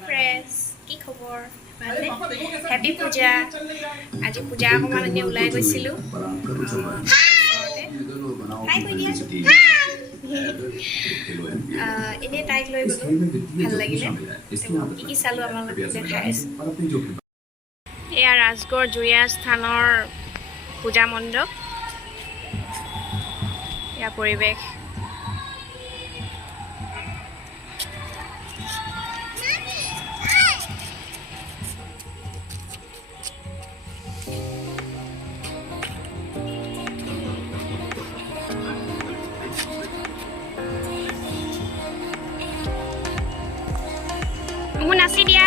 Fresh কি খবৰ ভালনে হেপী পূজা আজি পূজা অকমান এনে ওলাই গৈছিলোঁ হাই কৈ দিয়া এনে তাইক লৈ গ'লোঁ ভাল লাগিলে কি চালোঁ আপোনালোকক দেখাই আছোঁ এয়া ৰাজগড় জুৰীয়া স্থানৰ পূজা মণ্ডপ এয়া পৰিৱেশ Mau nasi dia.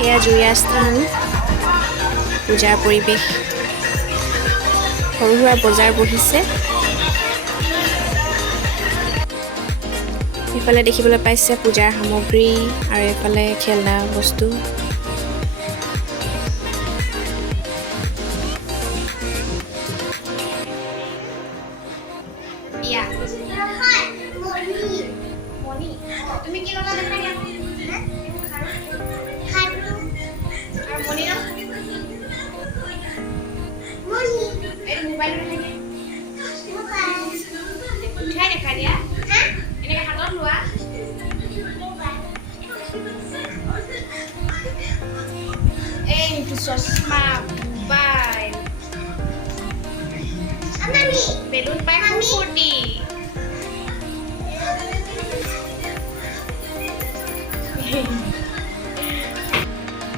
Ya Julia Strand. পূজাৰ পৰিৱেশ সৰু সুৰা বজাৰ বহিছে এফালে দেখিবলৈ পাইছে পূজাৰ সামগ্ৰী আৰু এফালে খেলনা বস্তু ইয়া মনি তুমি কি ললা দেখা দিয়া খাৰু আৰু মনি না मोबाइल में लगे उठाई देखा दिया हां इने का हाथ लुआ ए तू चश्मा मोबाइल मम्मी बेलून पाए फुटी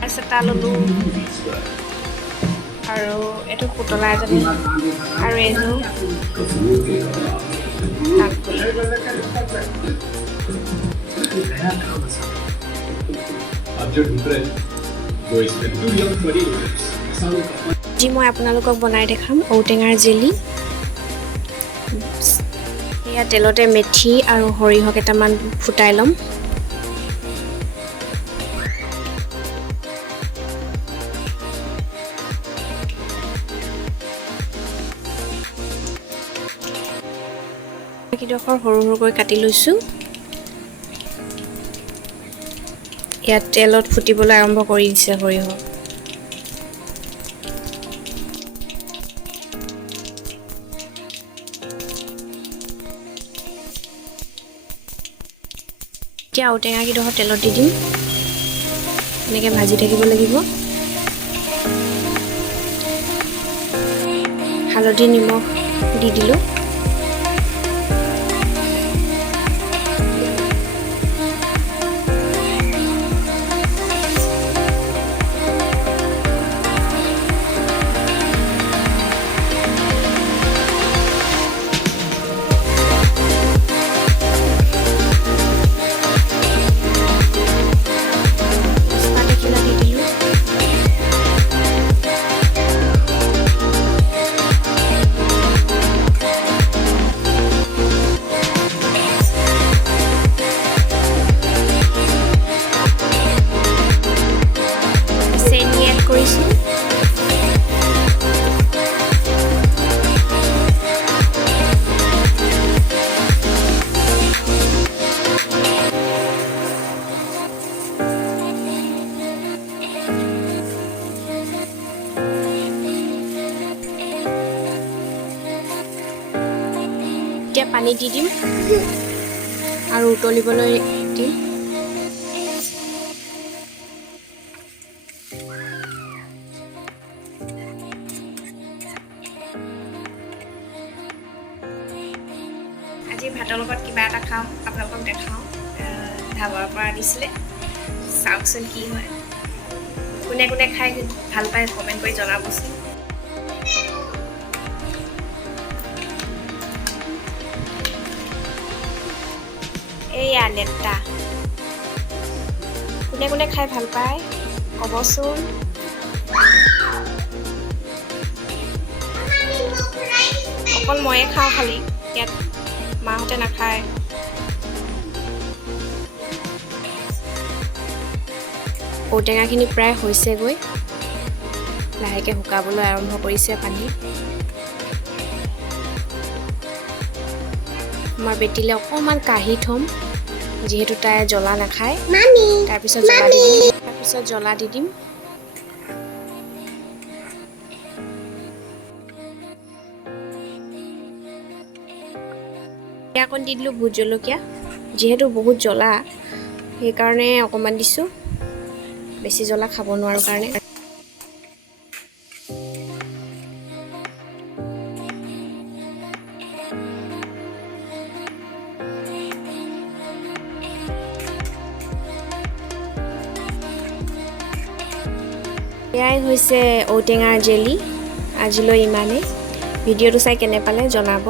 ऐसा ललू আৰু এটো পুতলা এজনী আৰু এজো যি মই আপোনালোকক বনাই দেখাম ঔটেঙাৰ জেলি এয়া তেলতে মেথি আৰু সৰিয়হ কেইটামান ফুটাই লম কিডখৰ সৰু সৰুকৈ কাটি লৈছো ইয়াত তেলত ফুটিবলৈ আৰম্ভ কৰি দিছে সৰিয়হ এতিয়া ঔটেঙা কিডখৰ তেলত দি দিম এনেকৈ ভাজি থাকিব লাগিব হালধি নিমখ দি দিলোঁ এতিয়া পানী দি দিম আৰু উতলিবলৈ দিম আজি ভাতৰ লগত কিবা এটা খাম আপোনালোকক দেখাওঁ ধাবাৰ পৰা দিছিলে চাওকচোন কি হয় কোনে কোনে খাই ভাল পায় কমেন্ট কৰি জনাবচোন এয়া নেতা কোনে কোনে খাই ভাল পায় কবচোন অকল ময়ে খাওঁ খালি ইয়াত মাহঁতে নাখায় ঔটেঙাখিনি প্ৰায় হৈছেগৈ লাহেকৈ শুকাবলৈ আৰম্ভ কৰিছে পানী আমাৰ বেটিলে অকণমান কাঢ়ি থ'ম যিহেতু তাই জ্বলা নাখায় তাৰপিছত জ্বলা দি দিম অকণ দি দিলোঁ ভোট জলকীয়া যিহেতু বহুত জ্বলা সেইকাৰণে অকণমান দিছোঁ বেছি জ্বলা খাব নোৱাৰোঁ কাৰণে এয়াই হৈছে ঔটেঙাৰ জেলি আজিলৈ ইমানেই ভিডিঅ'টো চাই কেনে পালে জনাব